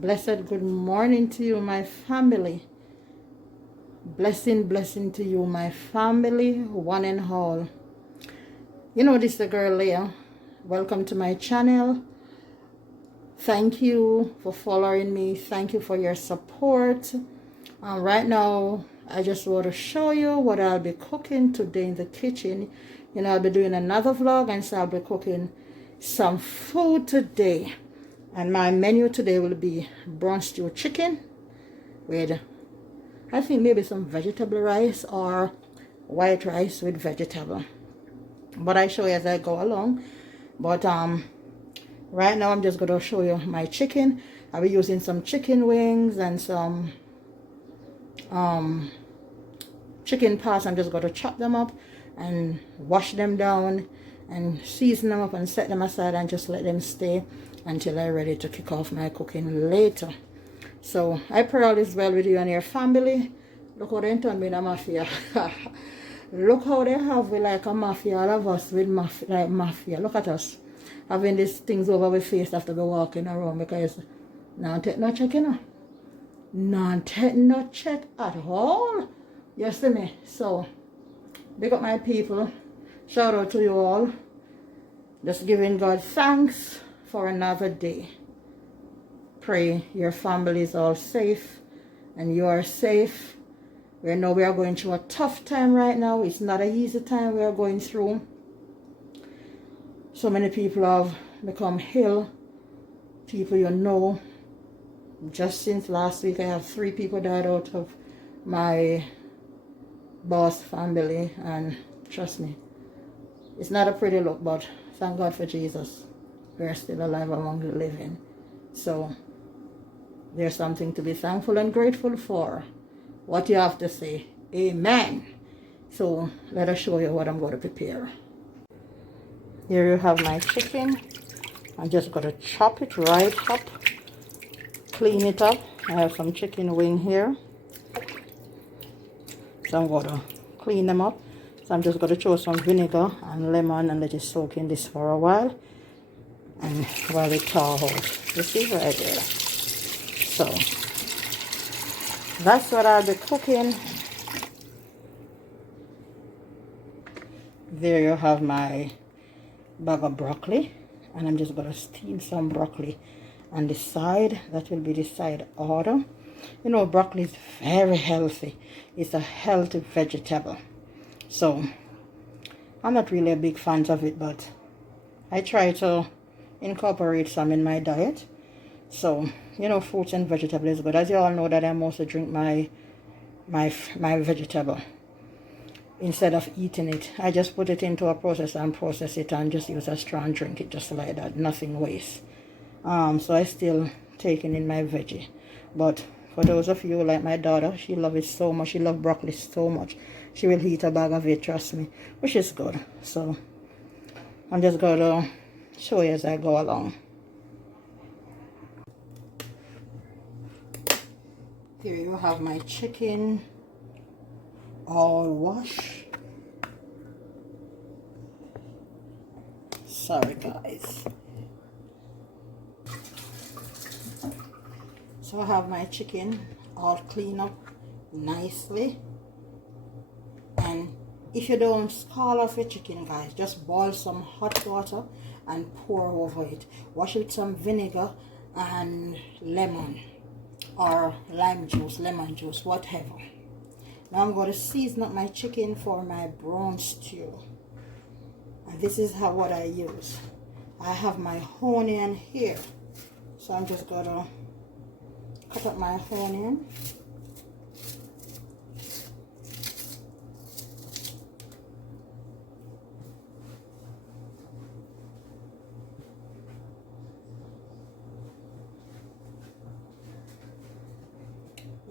Blessed good morning to you, my family. Blessing to you, my family, one and all. You know, this is the girl Leah. Welcome to my channel. Thank you for following me. Thank you for your support. Right now, I just want to show you what I'll be cooking today in the kitchen. You know, I'll be doing another vlog, and so I'll be cooking some food today. And my menu today will be brown stew chicken with, I think, maybe some vegetable rice or white rice with vegetable. But I show you as I go along. But right now I'm just going to show you my chicken. I'll be using some chicken wings and some chicken parts. I'm just going to chop them up and wash them down and season them up and set them aside and just let them stay until I'm ready to kick off my cooking later. So I pray all is well with you and your family. Look how they turn me in a mafia. Look how they have we like a mafia, all of us with like mafia. Look at us having these things over our face after we walking around because now take no check, you know. Not take no check at all. You see me? So big up my people. Shout out to you all. Just giving God thanks for another day. Pray your family is all safe and you are safe. We know we are going through a tough time right now. It's not an easy time we are going through. So many people have become ill. People you know. Just since last week, I have 3 people died out of my boss family. And trust me, it's not a pretty look, but thank God for Jesus. We're still alive among the living. So there's something to be thankful and grateful for. What you have to say, amen. So let us show you what I'm going to prepare. Here you have my chicken. I'm just going to chop it right up, clean it up. I have some chicken wing here, so I'm going to clean them up. So I'm just going to throw some vinegar and lemon and let it soak in this for a while, and while it thaw out. You see right there. So that's what I'll be cooking. There you have my bag of broccoli, and I'm just going to steam some broccoli on the side. That will be the side order. You know, broccoli is very healthy. It's a healthy vegetable. So I'm not really a big fan of it, but I try to incorporate some in my diet. So, you know, fruits and vegetables is good. As you all know that I mostly drink my vegetable instead of eating it. I just put it into a processor and process it and just use a straw and drink it just like that. Nothing waste. So I still taking in my veggie. But for those of you like my daughter, she loves it so much. She loves broccoli so much. She will eat a bag of it, trust me, which is good. So I'm just going to show you as I go along. Here you have my chicken all washed. Sorry guys. So I have my chicken all cleaned up nicely. And if you don't scald off your chicken, guys, just boil some hot water and pour over it. Wash it with some vinegar and lemon or lime juice, lemon juice, whatever. Now I'm going to season up my chicken for my brown stew. And this is what I use. I have my onion here. So I'm just going to cut up my onion.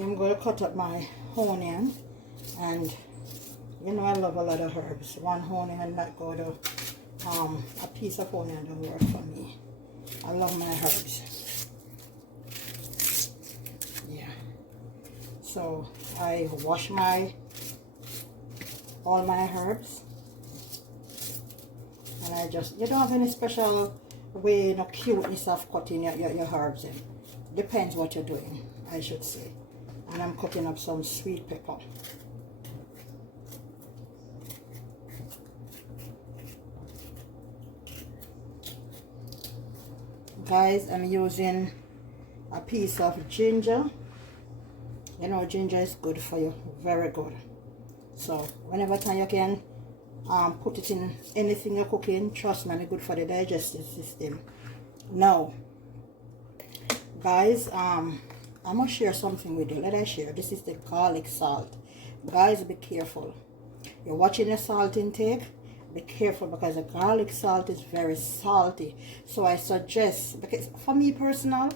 I'm going to cut up my onion, and you know I love a lot of herbs. One onion not go to a piece of onion don't work for me. I love my herbs. Yeah. So I wash all my herbs, and I just, you don't have any special way, no cuteness of cutting your herbs in. Depends what you're doing, I should say. And I'm cooking up some sweet pepper. Guys, I'm using a piece of ginger. You know, ginger is good for you, very good. So whenever time you can put it in anything you're cooking, trust me, it's good for the digestive system. Now guys, I'm gonna share something with you. Let I share. This is the garlic salt. Guys, be careful. You're watching your salt intake, be careful, because the garlic salt is very salty. So I suggest, because for me personal,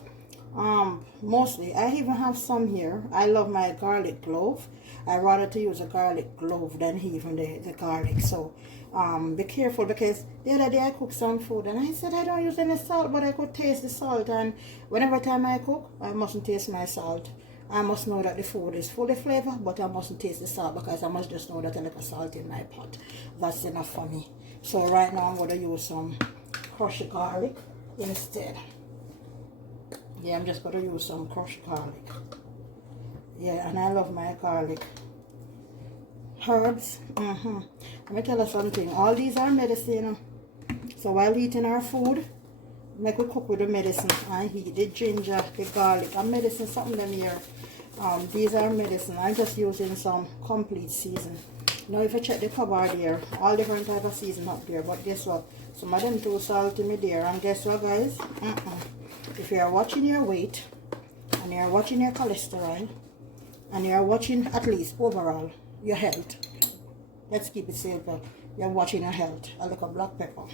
mostly I even have some here. I love my garlic clove. I rather to use a garlic clove than even the garlic. So be careful, because the other day I cooked some food and I said I don't use any salt, but I could taste the salt, and whenever time I cook, I mustn't taste my salt. I must know that the food is full of flavor, but I mustn't taste the salt, because I must just know that I like a salt in my pot. That's enough for me. So right now I'm going to use some crushed garlic instead. Yeah, I'm just going to use some crushed garlic. Yeah, and I love my garlic. Herbs. Let me tell you something. All these are medicine. So while eating our food, make we cook with the medicine and heat the ginger, the garlic, and medicine, something them here. These are medicine. I'm just using some complete season. Now if you check the cupboard here, all different type of season up there, but guess what? Some of them too salty me there, and guess what guys? If you are watching your weight, and you are watching your cholesterol, and you are watching at least overall your health, let's keep it simple, you're watching your health, a little black pepper.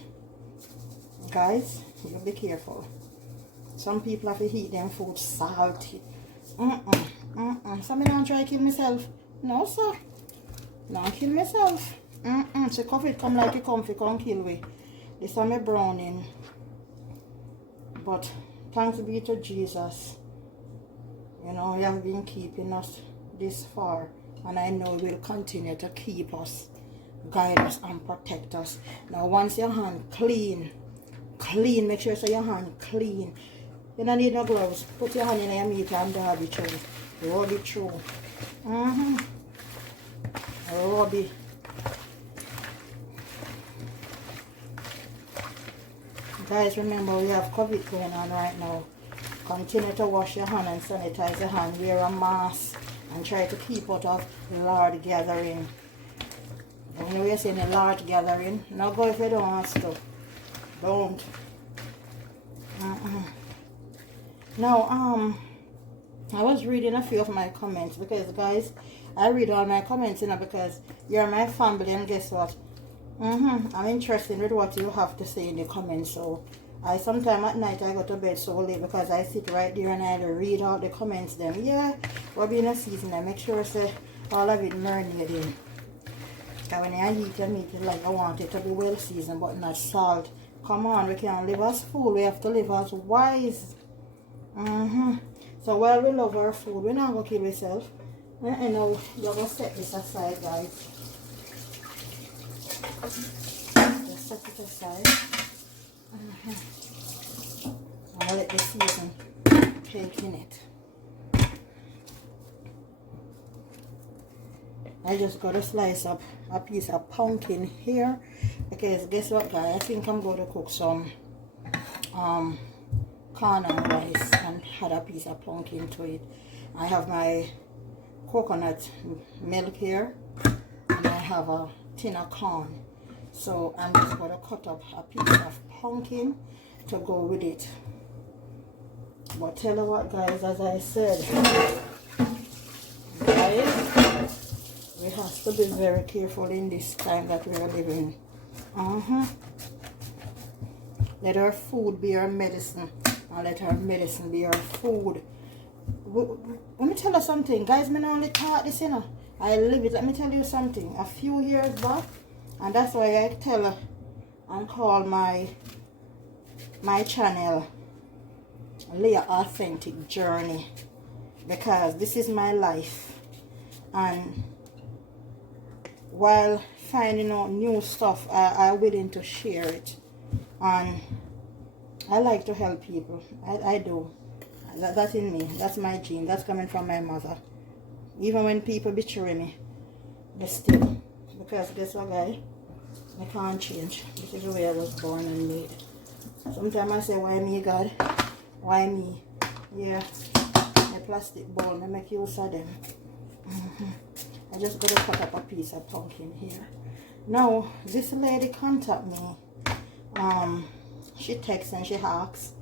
Guys, you be careful. Some people have to eat them food salty. So me don't try to kill myself. No sir, don't kill myself. So coffee come like a comfy, come kill me. This is my browning. But thanks be to Jesus, you know, he has been keeping us this far, and I know he will continue to keep us, guide us, and protect us. Now once your hand clean, make sure so your hand clean. You don't need no gloves. Put your hand in your meat and dab it through. Rub it through. Rub it. Guys, remember we have COVID going on right now. Continue to wash your hand and sanitize your hand. Wear a mask and try to keep out of large gathering. When you're saying a large gathering, now go if you don't want to. Don't. Now, I was reading a few of my comments, because guys, I read all my comments, you know, because you're my family, and guess what? I'm interested with what you have to say in the comments. So I sometimes at night I go to bed so late, because I sit right there and I read all the comments them. Yeah, we're being a season, I make sure say all of it marinated. Because when I eat your meat, like I want it to be well seasoned but not salt. Come on, we can't live as fool, we have to live as wise. So while we love our food, we're not going to kill ourselves. And now you're going to set this aside, guys. Just set it aside. I'll let the season take in it. I just got to slice up a piece of pumpkin here, because guess what guys, I think I'm going to cook some corn and rice and add a piece of pumpkin to it. I have my coconut milk here, and I have a tin of corn. So I'm just going to cut up a piece of pumpkin to go with it. But tell you what guys, as I said, guys, we have to be very careful in this time that we are living. Let our food be our medicine, and let our medicine be our food. Let me tell you something, guys. Me not only taught this, you know, I live it. Let me tell you something. A few years back, and that's why I tell and call my channel Leah Authentic Journey, because this is my life. And while finding out new stuff, I'm willing to share it. And I like to help people. I do. That's in me. That's my gene. That's coming from my mother. Even when people betray me, they still. Because guess what, guys? I can't change. This is the way I was born and made. Sometimes I say, why me, God? Why me? Yeah. A plastic bowl. I make use of them. I just got to cut up a piece of pumpkin here. Now, this lady contact me. She texts and she asks,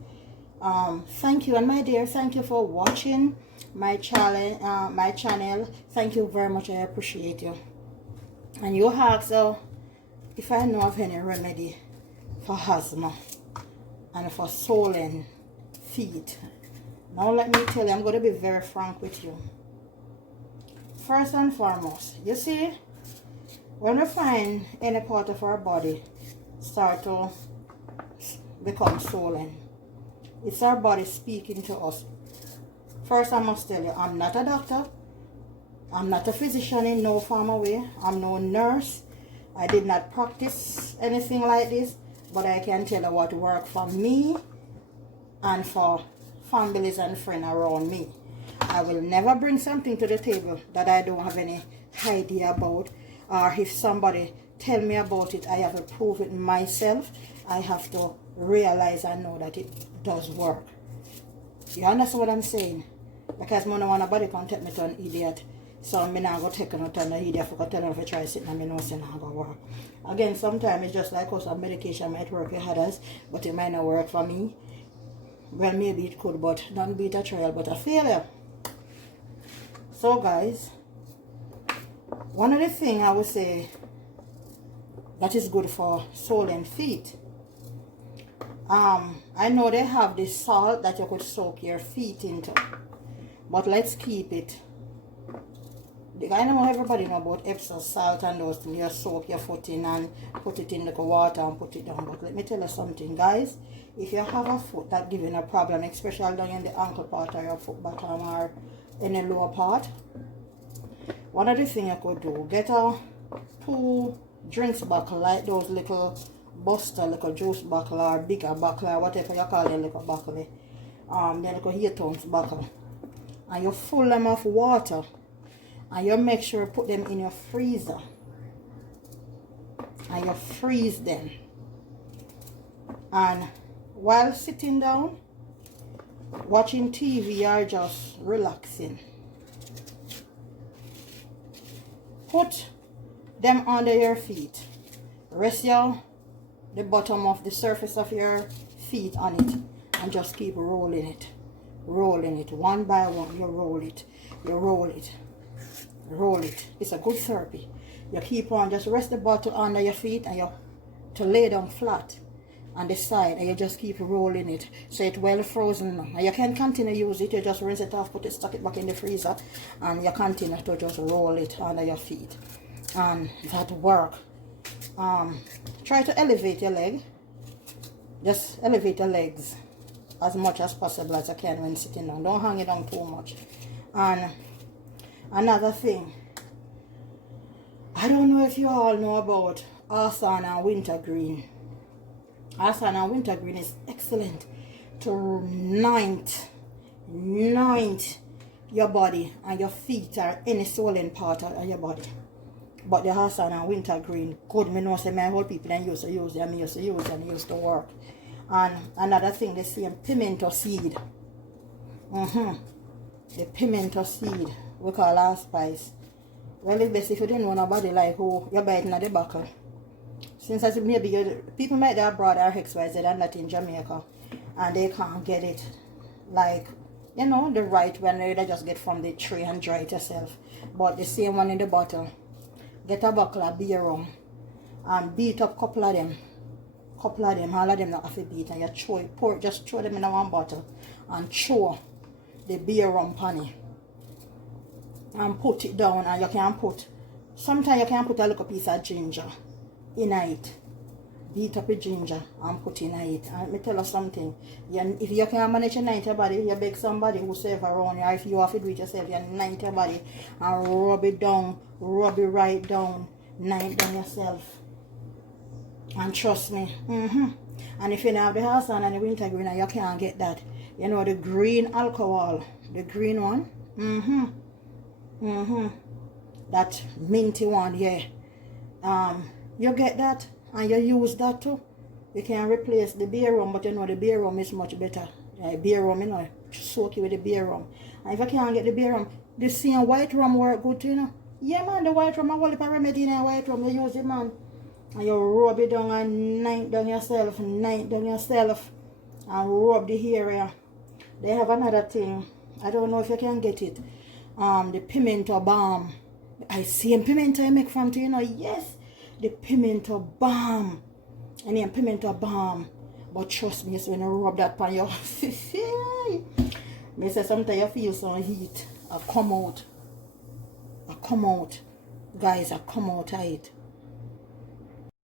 thank you, and my dear, thank you for watching my channel. Thank you very much. I appreciate you. And you ask if I know of any remedy for asthma and for swollen feet. Now let me tell you, I'm going to be very frank with you. First and foremost, you see, when we find any part of our body start to become swollen, it's our body speaking to us. First, I must tell you, I'm not a doctor. I'm not a physician in no formal way. I'm no nurse. I did not practice anything like this. But I can tell you what worked for me and for families and friends around me. I will never bring something to the table that I don't have any idea about. Or if somebody tell me about it, I have to prove it myself. I have to realize and know that it does work. You understand what I'm saying? Because I don't want nobody can take me to an idiot. So I'm not going to take no to an idiot for tell them if I try sitting and I know it's not going to work. Again, sometimes it's just like us, medication might work for others, but it might not work for me. Well, maybe it could, but not be a trial, but a failure. So guys, one of the things I would say that is good for swollen feet. I know they have this salt that you could soak your feet into, but let's keep it. I know everybody know about Epsom salt and those things. You soak your foot in and put it in the water and put it down. But let me tell you something, guys. If you have a foot that giving a problem, especially down in the ankle part or your foot bottom or in the lower part, one of the things you could do, get a 2 drinks bottle, like those little Buster, little juice bottle or bigger bottle or whatever you call your little bottle. The little 8 ounce bottle. And you fill them of water. And you make sure you put them in your freezer. And you freeze them. And while sitting down, watching TV or just relaxing, put them under your feet. Rest the bottom of the surface of your feet on it. And just keep rolling it. Rolling it. One by one. You roll it. You roll it. Roll it. It's a good therapy. You keep on, just rest the bottle under your feet and you to lay down flat on the side, and you just keep rolling it so it's well frozen now. And you can continue to use it. You just rinse it off, put it, stuck it back in the freezer, and you continue to just roll it under your feet, and that work. Try to elevate your leg. Just elevate your legs as much as possible as you can when sitting down. Don't hang it down too much. And another thing, I don't know if you all know about Asan and Wintergreen. Asan and Wintergreen is excellent to anoint your body and your feet or any swollen part of your body. But the Asan and Wintergreen, good, me know say my whole people then used to use them, used to work. And another thing, the same pimento seed. The pimento seed we call allspice. Well, it's best if you don't know nobody like who you buy it in the buckle. Since I maybe people might have brought our XYZ and that in Jamaica, and they can't get it like, you know, the right one they just get from the tree and dry it yourself. But the same one in the bottle, get a buckle of beer rum and beat up couple of them, all of them not have to beat, and you just throw them in one bottle and throw the beer rum pan and put it down, and you can put, sometimes you can put a little piece of ginger in it. Beat up a ginger and put in it. And let me tell you something. If you can manage to anoint your body, you beg somebody who serve around you, or if you have to do it yourself, you anoint your body and rub it down, rub it right down, anoint down yourself. And trust me. And if you don't have the Asan and the Wintergreen and you can't get that, You know, the green alcohol, the green one. That minty one, yeah. You get that and you use that too. You can replace the beer rum, but you know the beer rum is much better. Beer rum, you know, soak you with the beer rum. And if you can't get the beer rum, the same white rum work good too, you know. Yeah, man, the white rum, I want a remedy in a white rum. You use it, man. And you rub it down and night down yourself, and rub the area. They have another thing. I don't know if you can get it. The pimento balm. I see pimento I make from too, you know. Yes, the pimento balm. And then pimento balm. But trust me, so when you rub that on your me say sometimes you feel some heat. I come out. Guys, I come out of it.